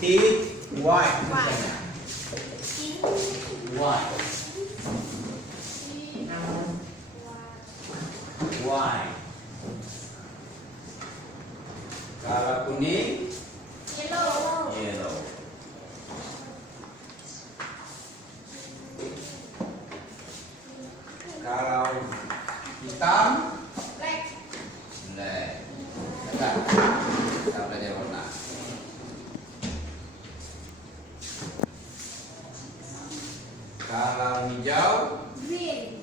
putih, white tulisannya. White. White. Kalau kuning, yellow. Kalau hitam, black. Enggak. Kita belajar warna. Kalau hijau, green.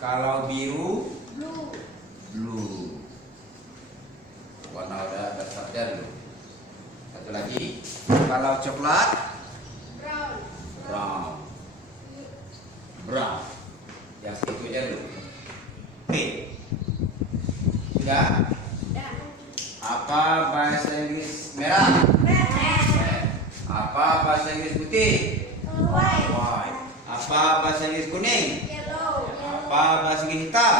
Kalau biru, blue. Warna udah bersabda dulu. Satu lagi. Kalau coklat, brown. Yang itu aja dulu. Oke. Sudah? Apa bahasa Inggris merah? Apa bahasa Inggris putih? White. Apa bahasa Inggris kuning? Apa bahasa Inggris hitam?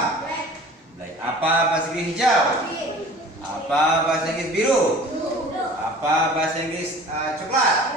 Black. Apa bahasa Inggris hijau? Apa bahasa Inggris biru? Apa bahasa Inggris coklat?